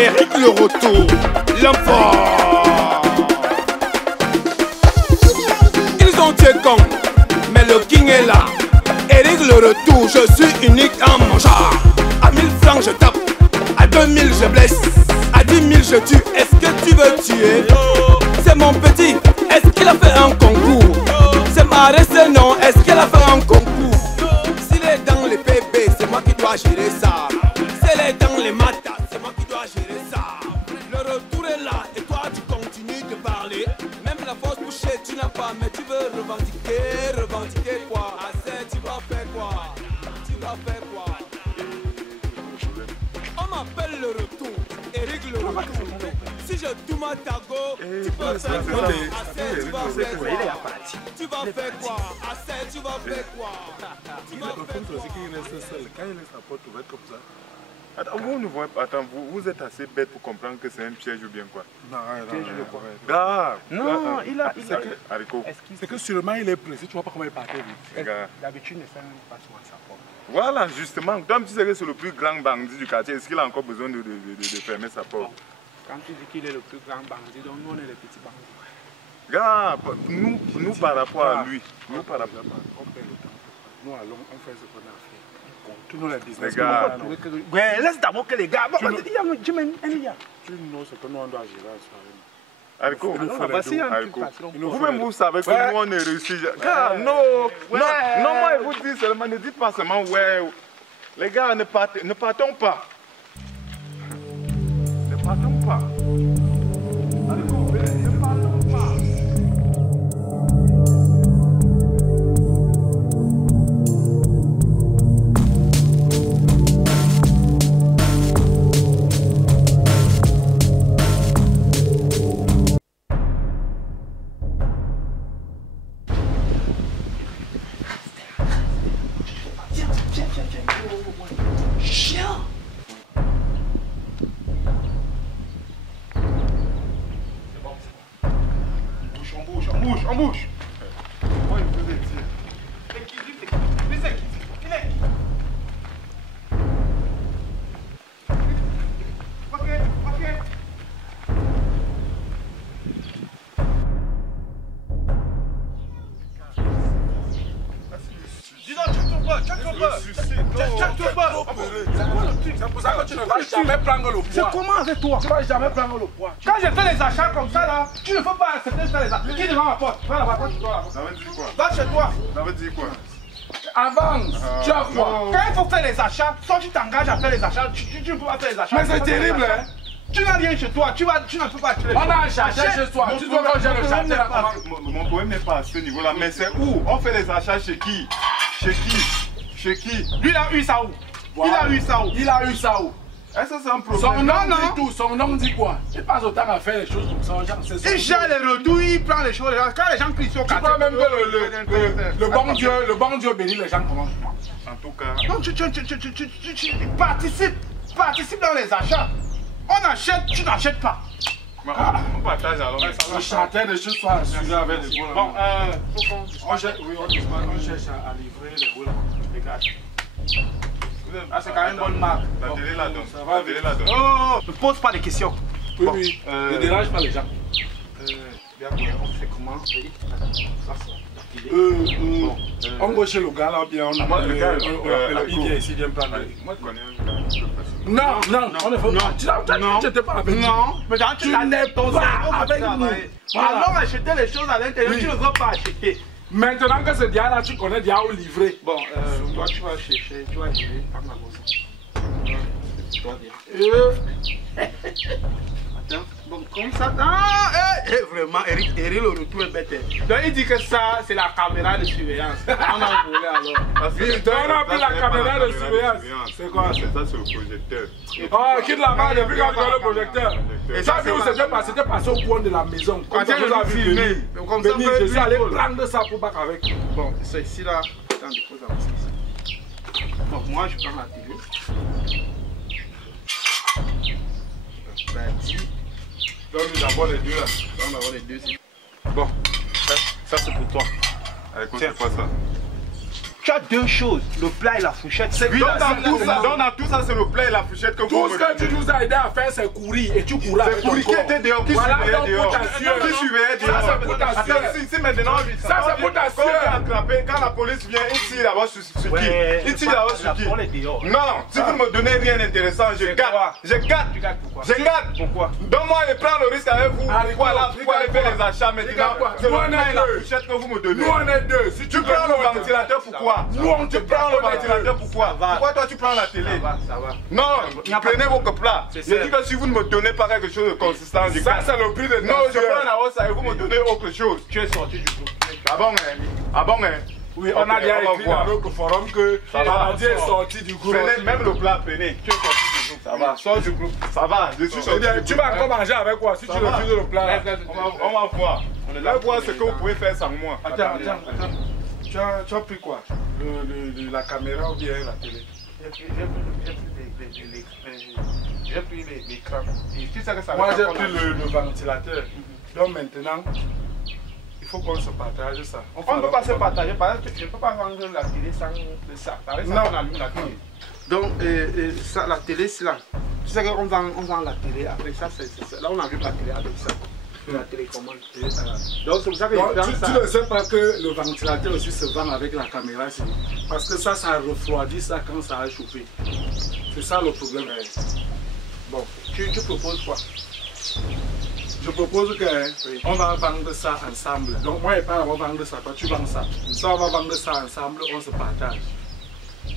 Eric le retour, l'enfant. Ils ont tué Kong, mais le king est là. Eric le retour, je suis unique en mon genre. À 1000 francs je tape, à 2000 je blesse, à 10 000 je tue. Est-ce que tu veux tuer? C'est mon petit, est-ce qu'il a fait un concours? C'est ma reste non, est-ce qu'elle a fait un concours? S'il est dans les PB, c'est moi qui dois gérer ça. S'il est dans les matas, c'est moi qui dois gérer ça. Le retour est là et toi tu continues de parler. Même la force bouchée tu n'as pas, mais tu veux revendiquer, revendiquer quoi? Assez, tu vas faire quoi? Tu vas faire quoi? On m'appelle le retour, Eric le retour. Si je tourne à Tago, tu peux faire quoi? Assez, tu vas faire quoi? Tu vas faire quoi? Assez, tu vas faire quoi? Tu vas faire quoi? Quand il laisse la porte ouverte comme ça. Attends, vous ne voyez pas, attends, vous êtes assez bête pour comprendre que c'est un piège ou bien quoi? Non, grave. Non, il a. C'est que sûrement il est pressé, tu vois pas comment il partait vite. D'habitude, il ne fait pas souvent sa porte. Voilà, justement. Toi, tu sais que c'est le plus grand bandit du quartier. Est-ce qu'il a encore besoin de fermer sa porte? Quand tu dis qu'il est le plus grand bandit, donc nous on est les petits bandits. Grave, nous par rapport à lui. Nous par rapport à lui. On perd le temps. Nous allons, on fait ce qu'on a fait. Tous nos business. Les gars. Ouais, laisse d'abord que les gars. Tu nous ce que nous on doit gérer à soirée. Vous-même vous savez que nous on est réussi. Non, moi je vous dis seulement, ne dites pas seulement ouais. Les gars, ne partons pas. Ne partons pas. On bouge. Moi, je vous ai dit. Ok. Dis donc, check-toi pas. C'est pour ça que tu ne vas jamais prendre le poids. C'est comment avec toi? Tu ne vas jamais prendre le poids. Quand je fais les achats comme ça, là, tu ne peux pas accepter de faire les achats. Qui devant ma porte? Va là-bas, tu dois là-bas. Ça veut dire quoi? Va chez toi. Ça veut dire quoi? Avance, tu as quoi? Quand il faut faire les achats, soit tu t'engages à faire les achats, tu ne peux pas faire les achats. Mais c'est terrible, hein? Tu n'as rien chez toi, tu ne peux pas créer. On a un chargeur chez toi, tu dois manger le chargeur là. Mon problème n'est pas à ce niveau-là, mais c'est où? On fait les achats chez qui? Chez qui? Lui, il a eu ça où? Il a eu ça où? Il a eu ça où? Est-ce que c'est un problème? Son nom dit tout, son nom dit quoi? Il passe autant à faire les choses comme ça, genre c'est ça. Il gère les retours, il prend les choses. Quand les gens crient sur Tu crois même que le bon Dieu bénit les gens comment? En tout cas. Non, tu participes dans les achats. On achète, tu n'achètes pas. On partage alors. Le chanteur des choses soit assuré avec les boules. Bon, on cherche à livrer les boules. Les gars. Ah, c'est quand même une bonne marque. La télé la donne. La télé la donne. Oh, ne pose pas de questions. Oui, ne dérange pas les gens. On fait comment? Ça, on va chez le gars là, bien, on appelle il vient ici, viens prendre. Moi je connais un gars. Non, on ne veut pas. Tu n'étais pas avec nous. Non, mais tu n'es pas avec nous. Alors acheter les choses à l'intérieur, tu ne veux pas acheter. Maintenant que ce dia là, tu connais dia où livrer. Bon, toi tu vas chercher, tu vas gérer par ma bosse. Toi bien. Attends, bon, comme ça. Ah, vraiment, Eric le retour est bête. Donc il dit que ça, c'est la caméra de surveillance. On a volé alors. On a pris la caméra de surveillance. C'est quoi? C'est ça, c'est le projecteur. Oh, quitte la main depuis quand tu as le projecteur. Et ça, c'était passé au coin de la maison. Quand tu as filmé, je suis allé prendre ça pour battre avec. Bon, c'est ici là. Attends, dépose ici. Donc moi, je prends la télé. Donne-nous d'abord les deux là. On va avoir les deux ici. Bon, ça c'est pour toi. Allez, c'est quoi ça? tu as deux choses, le plat et la fourchette. Donc dans tout ça, c'est le plat et la fourchette que vous tout ce que tu nous as aidé à faire, c'est courir et tu courais. C'est courir qui était dehors, qui surveillait dehors. Qui surveillait dehors. Ça c'est pour ta soeur. Si maintenant, ça c'est pour ta soeur. Quand la police vient, il tire d'abord sur qui? Il tire d'abord sur qui? Non, si vous ne me donnez rien d'intéressant, je garde. Je garde. Je garde. Pourquoi? Donc moi, je prends le risque avec vous. Pourquoi là, vous allez faire les achats maintenant? C'est le plat et la fourchette que vous me donnez. Nous on est deux. Si tu prends le ventilateur, pourquoi? Tu prends le ventilateur, pourquoi? Pourquoi toi tu prends la télé? Ça va. Non, prenez vos plats. Je dis que si vous ne me donnez pas quelque chose de consistant, je ça c'est le prix de non, je prends la hausse et vous me donnez autre chose. Tu es sorti du groupe. Ah bon, hein? Ah bon, hein? Oui, on a déjà écrit dans notre forum que Mamadi est sorti du groupe. Prenez même le plat, prenez. Tu es sorti du groupe, ça va. Sors du groupe. Ça va, je suis sorti. Tu vas encore manger avec quoi si tu refuses le plat? On va voir. On va voir ce que vous pouvez faire sans moi. Attends. Tu as pris quoi? La caméra ou bien la télé? J'ai pris l'écran. Moi j'ai pris le ventilateur. Donc maintenant, il faut qu'on se partage ça. On ne peut pas se partager. Par exemple, je ne peux pas vendre la télé sans ça. Par exemple, on allume la télé. Donc, ça, la télé, c'est là. Tu sais qu'on vend la télé. Après ça, là, on allume la télé avec ça. La télécommande. Donc, c'est pour ça que tu ne sais pas que le ventilateur aussi se vend avec la caméra. Parce que ça refroidit ça quand ça a chauffé. C'est ça le problème. Bon, tu proposes quoi? Je propose qu'on va vendre ça ensemble. Donc moi et pas on va vendre ça, toi tu vends ça. Ça on va vendre ça ensemble, on se partage.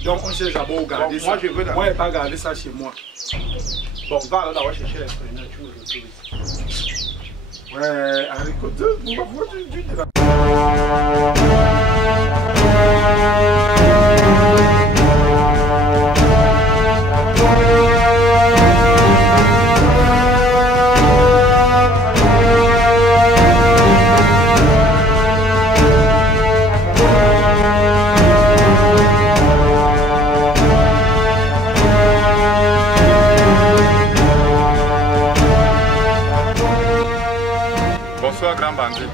Donc on cherche à garder ça. Moi et pas garder ça chez moi. Bon, va alors d'abord chercher les preneurs, tu me retrouves ici. Ouais, écoute, pourquoi tu dis ça? Bonsoir grand bandit.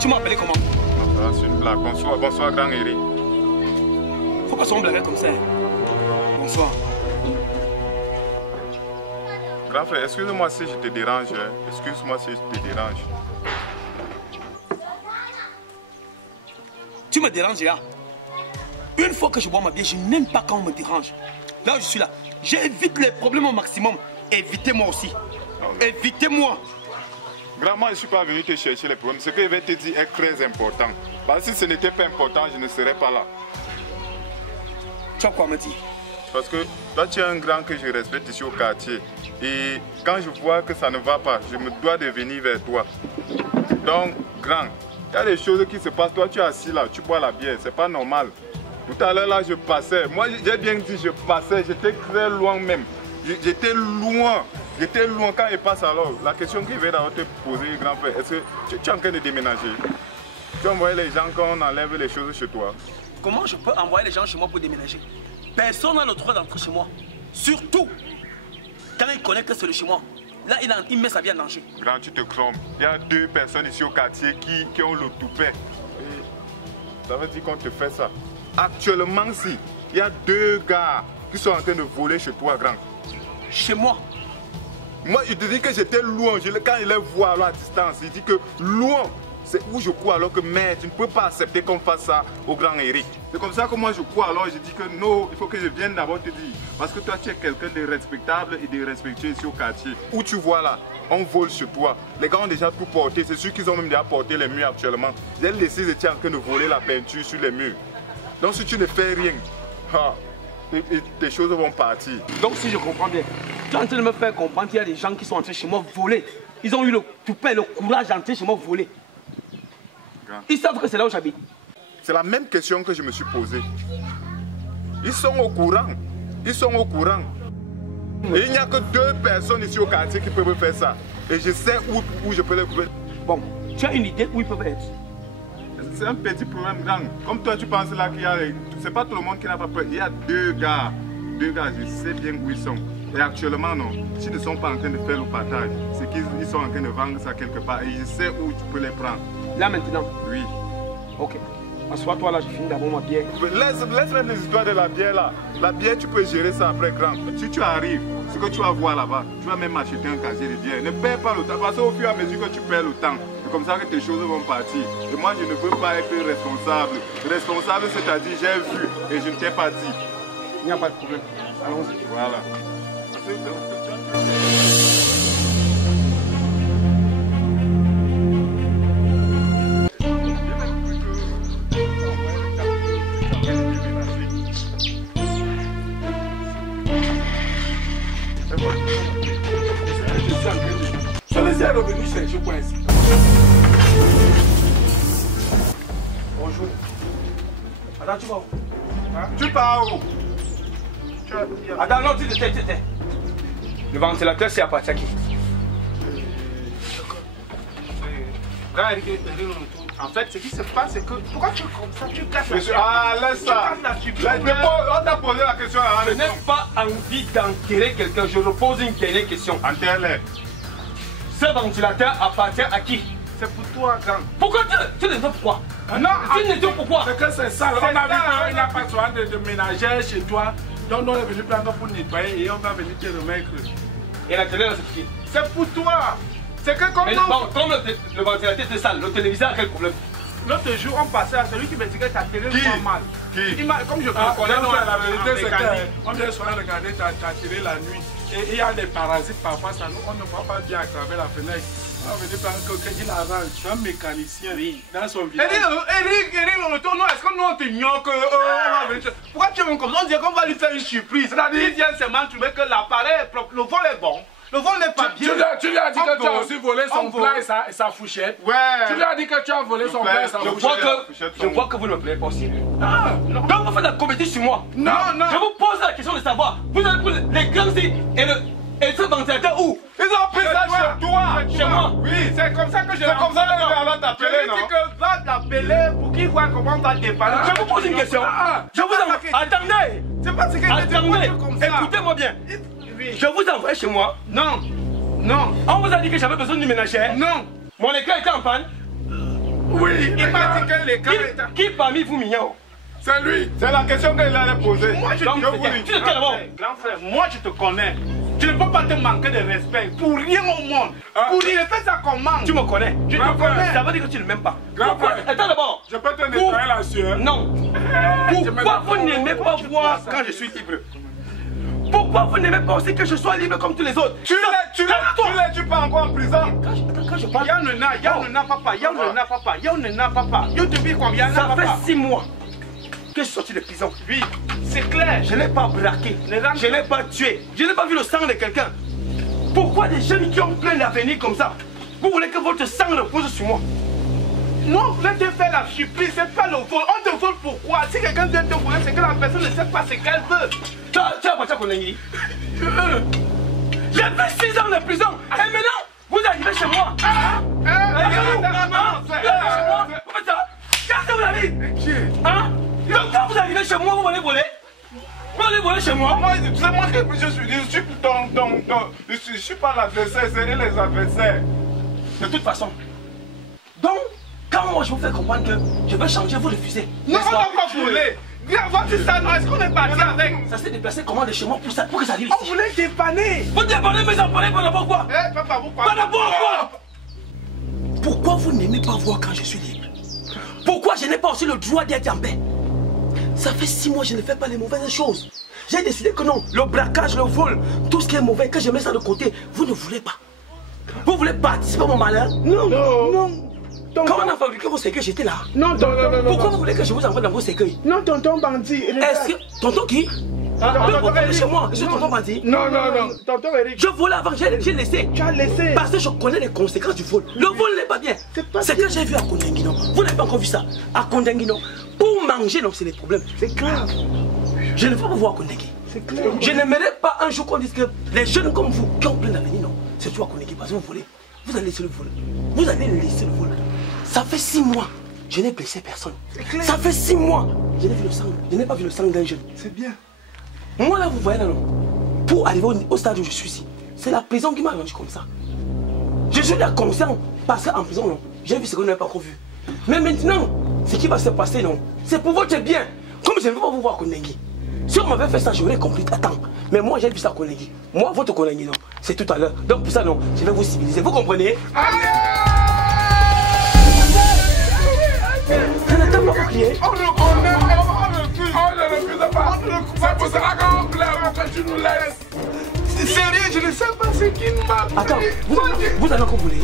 Tu m'as appelé comment? C'est une blague. Bonsoir grand Eric. Faut pas se blaguer comme ça. Bonsoir. Grand frère, excuse-moi si je te dérange. Excuse-moi si je te dérange. Tu me déranges là. Une fois que je bois ma bière, je n'aime pas quand on me dérange. Là où je suis là, j'évite les problèmes au maximum. Évitez-moi aussi. Évitez-moi. Grand, moi je ne suis pas venu te chercher les problèmes. Ce que je vais te dire est très important. Parce que si ce n'était pas important, je ne serais pas là. Tu as quoi me dire? Parce que toi tu es un grand que je respecte ici au quartier. Et quand je vois que ça ne va pas, je me dois de venir vers toi. Donc, grand, il y a des choses qui se passent. Toi tu es assis là, tu bois la bière, c'est pas normal. Tout à l'heure là je passais. Moi j'ai bien dit je passais, j'étais très loin même. J'étais loin. J'étais loin quand il passe alors. La question que je vais d'abord te poser, grand frère, est-ce que tu es en train de déménager? Tu envoies les gens quand on enlève les choses chez toi? Comment je peux envoyer les gens chez moi pour déménager? Personne n'a le droit d'entrer chez moi. Surtout quand il connaît que c'est le chez moi. Là, il met sa vie en danger. Grand, tu te trompes. Il y a 2 personnes ici au quartier qui ont le toupet. Ça veut dire qu'on te fait ça. Actuellement, si, il y a 2 gars qui sont en train de voler chez toi, grand. Chez moi? Moi, je te dis que j'étais loin. Quand il les voit à distance, il dit que loin, c'est où je cours alors que merde, tu ne peux pas accepter qu'on fasse ça au grand Eric. C'est comme ça que moi je cours alors je dis que non, il faut que je vienne d'abord te dire. Parce que toi tu es quelqu'un de respectable et de respectueux ici au quartier. Où tu vois là, on vole chez toi. Les gars ont déjà tout porté, c'est sûr qu'ils ont même déjà porté les murs actuellement. J'ai laissé, j'étais en train de voler la peinture sur les murs. Donc si tu ne fais rien, tes choses vont partir. Donc si je comprends bien, tu es en train de me faire comprendre qu'il y a des gens qui sont entrés chez moi voler. Ils ont eu le toupet, le courage d'entrer chez moi voler. Ils savent que c'est là où j'habite. C'est la même question que je me suis posée. Ils sont au courant. Ils sont au courant. Et il n'y a que 2 personnes ici au quartier qui peuvent faire ça. Et je sais où je peux les trouver. Bon, tu as une idée où ils peuvent être? C'est un petit problème grand. Comme toi tu penses là qu'il y a... C'est pas tout le monde qui n'a pas peur. Il y a 2 gars. 2 gars, je sais bien où ils sont. Et actuellement non, s'ils ne sont pas en train de faire le partage, c'est qu'ils sont en train de vendre ça quelque part. Et je sais où tu peux les prendre. Là maintenant? Oui. Ok. Assois-toi là, je finis d'abord ma bière. Laisse même les histoires de la bière là. La bière, tu peux gérer ça après, grand. Si tu arrives, ce que tu vas voir là-bas, tu vas même acheter un casier de bière. Ne perds pas le temps, parce qu'au fur et à mesure que tu perds le temps, c'est comme ça que tes choses vont partir. Et moi, je ne veux pas être responsable. Responsable, c'est-à-dire j'ai vu et je ne t'ai pas dit. Il n'y a pas de problème. Allons-y. Voilà. Celui-ci est revenu chercher quoi ici. Bonjour. Attends, tu vas où? Hein? Tu pars où? Attends, non, tu te tais. Le ventilateur, c'est à partir à qui? En fait, ce qui se passe, c'est que pourquoi tu es comme ça? Tu casses la Monsieur, ah, laisse ça. On t'a posé la question là. Je n'ai pas envie d'enterrer quelqu'un. Je repose une dernière question. Enterre-les. Ce ventilateur appartient à qui? C'est pour toi, grand. Pourquoi tu ne sais pourquoi? Non, tu ne sais pourquoi? C'est que c'est ça. On a vu qu'il n'y a pas souvent de ménagère chez toi. Donc on est venu prendre pour nettoyer et on va venir te remettre. Et la télé là, c'est qui? C'est pour toi. C'est que comme le ventilateur était sale, le téléviseur a quel problème? L'autre jour, on passait à celui qui me dit que ta télé va mal. Qui? Comme je Ah, connais, la vérité, c'est qu'on vient souvent regarder ta télé la nuit. Et il y a des parasites parfois, ça, on ne voit pas bien à travers la fenêtre. On va venir prendre quelqu'un qui l'arrange, un mécanicien dans son village. Eric, le retour, non, est-ce que nous on t'ignore que on va venir? Pourquoi tu es comme ça? On dirait qu'on va lui faire une surprise. C'est-à-dire, il vient seulement trouver que l'appareil est propre, le vol est bon. Le vol n'est pas bien. Tu lui as dit que tu as aussi volé son plat et sa fourchette. Ouais. Tu lui as dit que tu as volé son plat et sa fourchette. Je vois que vous ne me plaîez pas aussi. Donc vous faites la comédie sur moi. Non. Je vous pose la question de savoir. Vous avez pris l'écran ici et ce ventilateur où? Ils ont pris ça chez toi. Chez moi? Oui, c'est comme ça que je C'est comme ça que va t'appeler, non? Je dis que va t'appeler pour qu'il voit comment on va dépanner. Je vous pose une question. Je vous envoie. Attendez. C'est pas ce que Attendez. Écoutez-moi bien. Je vous envoie chez moi. Non. On vous a dit que j'avais besoin d'une ménagère. Non. Mon écran était en panne. Oui. Il m'a dit que l'écran était... Qui parmi vous mignon? C'est lui. C'est la question qu'il allait poser. Moi, je Donc, tu te tais d'abord. Grand frère, moi je te connais. Tu ne peux pas te manquer de respect pour rien au monde. Pour rien, fais ça comment? Tu me connais. Je te connais. Ça veut dire que tu ne m'aimes pas. Grand frère. Attends d'abord. Je peux te nettoyer la sueur? Non. Pourquoi vous n'aimez pas voir quand je suis libre? Pourquoi vous n'aimez pas aussi que je sois libre comme tous les autres? Tu l'es pas encore en prison. Quand je parle... Yaounena papa. Yo te dis combien? Ça fait 6 mois que je suis sorti de prison. Oui, c'est clair. Je n'ai pas braqué. Je n'ai pas tué. Je n'ai pas vu le sang de quelqu'un. Pourquoi des jeunes qui ont plein d'avenir comme ça, vous voulez que votre sang repose sur moi? Non, vous voulez te faire la surprise, c'est pas le vol. On te vole pourquoi? Si quelqu'un vient te voler, c'est que la personne ne sait pas ce qu'elle veut. Tu as parti à Kondengi. J'ai fait 6 ans de prison. Et maintenant, vous arrivez chez moi. Qu'est-ce que vous avez dit? Donc quand vous arrivez chez moi, vous allez voler? Vous allez voler chez moi? Moi, c'est moi que je suis pas l'adversaire, c'est eux les adversaires. De toute façon. Donc, quand moi je vous fais comprendre que je vais changer, vous refusez. Non, on va pas voler. Voici ça, non, est-ce qu'on est parti avec? Ça s'est déplacé comment de chez moi pour que ça arrive On ici? voulait dépanner. Vous dépannez mes employés pendant pourquoi? Papa, vous parlez. Pendant pourquoi? Pourquoi vous n'aimez pas voir quand je suis libre? Pourquoi je n'ai pas aussi le droit d'être en paix? Ça fait 6 mois que je ne fais pas les mauvaises choses. J'ai décidé que non, le braquage, le vol, tout ce qui est mauvais, que je mets ça de côté, vous ne voulez pas. Vous voulez participer à mon malheur? Non. Quand on a fabriqué vos cercueils, j'étais là. Non. Pourquoi vous voulez que je vous envoie dans vos cercueils? Non, tonton bandit. Est-ce que... Tonton qui? Vous venez chez moi, je suis tonton bandit. Non. Tonton Eric. Je volais avant, j'ai laissé. Tu as laissé. Parce que je connais les conséquences du vol. Le vol n'est pas bien. C'est que j'ai vu à Kondenguino. Vous n'avez pas encore vu ça. À Kondenguino. Pour manger, donc c'est des problèmes. C'est grave. Je ne veux pas vous voir à Kondengui. C'est clair. Je n'aimerais pas un jour qu'on dise que les jeunes comme vous, qui ont plein d'avenir, non. C'est toi à Kondengui parce que vous volez. Vous allez laisser le vol. Vous allez laisser le vol. Ça fait 6 mois. Je n'ai blessé personne. Ça fait 6 mois. Je n'ai vu le sang. Je n'ai pas vu le sang d'un jeune. C'est bien. Moi là, vous voyez là, non. Pour arriver au stade où je suis ici, c'est la prison qui m'a rendu comme ça. Je suis là conscient parce qu'en prison, non. J'ai vu ce que vous n'avez pas encore vu. Mais maintenant, ce qui va se passer, non, c'est pour votre bien. Comme je ne veux pas vous voir Konengi. Si on m'avait fait ça, j'aurais compris. Attends, mais moi j'ai vu ça Konengi. Moi, votre Konengi, non, c'est tout à l'heure. Donc pour ça, non, je vais vous civiliser. Vous comprenez? Ça n'attend pas vous crier. On le connaît, on ne refuse pas. C'est pour cela qu'on pleure pour que tu nous laisses. C'est sérieux, je ne sais pas ce qui m'a pris. Attends, vous allez encore voler.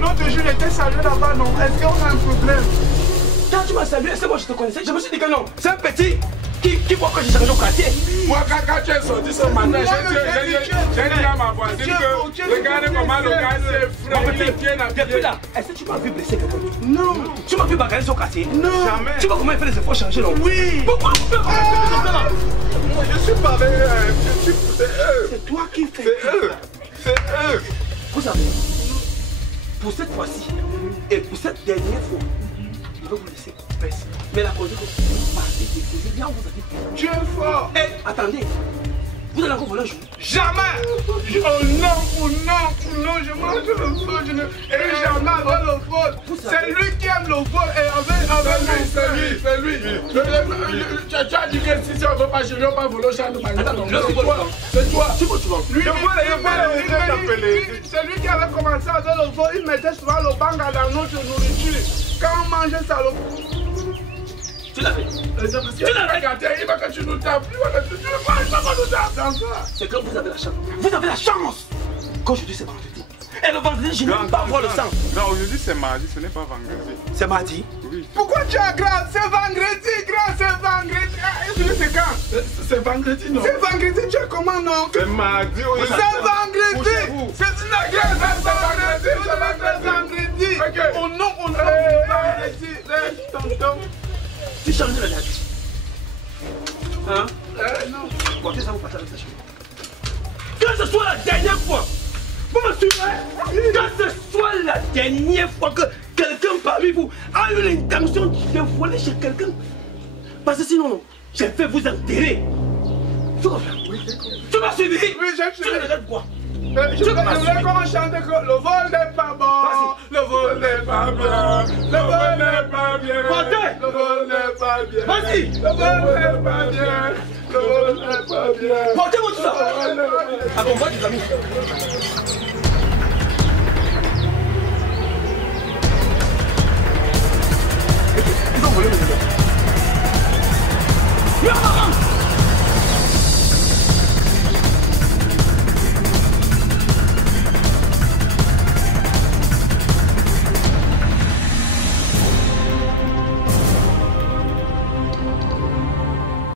L'autre jour, j'étais salué là-bas, non? Est-ce qu'on a un problème? Quand tu m'as salué, c'est moi je te connaissais. Je me suis dit que non, c'est un petit qui voit que j'ai changé au quartier. Moi, quand tu es sorti ce matin, j'ai dit à ma voisine que regardez comment le gars s'est frais, bien habillé. Depuis là, est-ce que tu m'as vu blesser quelqu'un? Non. Tu m'as vu bagarrer sur le quartier? Non. Jamais. Tu vois comment il fait les efforts changer, non? Oui. Pourquoi tu fais comme ça? Moi, je suis pas avec eux. C'est eux. C'est toi qui fais. C'est eux. C'est eux. Vous savez, pour cette fois-ci et pour cette dernière fois, je vais vous laisser passer. Mais la conduite, vous partez, déposez bien, vous avez fait. Tu es fort. Hé, attendez. Vous allez encore voler un jour? Jamais. Oh non, je mange le vol. Je ne vais jamais avoir le vol. C'est lui qui aime le vol. Et avec C'est lui. Tu as dit que si on ne veut pas chez lui, on va voler au champ de magasin. C'est toi. Tu vois. Lui, c'est lui qui avait commencé à faire le vol. Il mettait souvent le banga dans notre nourriture. Quand on mangeait ça, le... Tu l'as fait. Tu l'as regardé, il va que tu nous tapes. Tu ne vas pas nous taper. C'est que vous avez la chance. Vous avez la chance. Qu'aujourd'hui c'est vendredi. Et le vendredi, je n'aime pas voir le sang. Non, aujourd'hui c'est mardi, ce n'est pas vendredi. C'est mardi? Oui. Pourquoi tu as grave? C'est vendredi, grave, c'est vendredi. C'est quand? C'est vendredi, non? C'est vendredi, tu es comment, non? C'est mardi, oui. C'est vendredi. C'est vendredi. Oh non, vendredi. Tonton. Tu changes la date. Hein? Non. Bon, qu'est-ce que ça vous passe avec ça chez moi? Que ce soit la dernière fois, vous me suivez? Que ce soit la dernière fois que quelqu'un parmi vous a eu l'intention de voler chez quelqu'un. Parce que sinon, non, j'ai fait vous enterrer. Tu comprends? Tu m'as suivi? Oui, j'ai suivi. Tu regardes quoi? Je voulais qu'on chante que le vol n'est pas bon. Le vol n'est pas bien. Le vol n'est pas bien. Portez. Le vol n'est pas bien. Vas-y. Le vol n'est pas bien. Le vol n'est pas bien. Portez-moi tout ça. Ah bon, moi, tu t'as mis.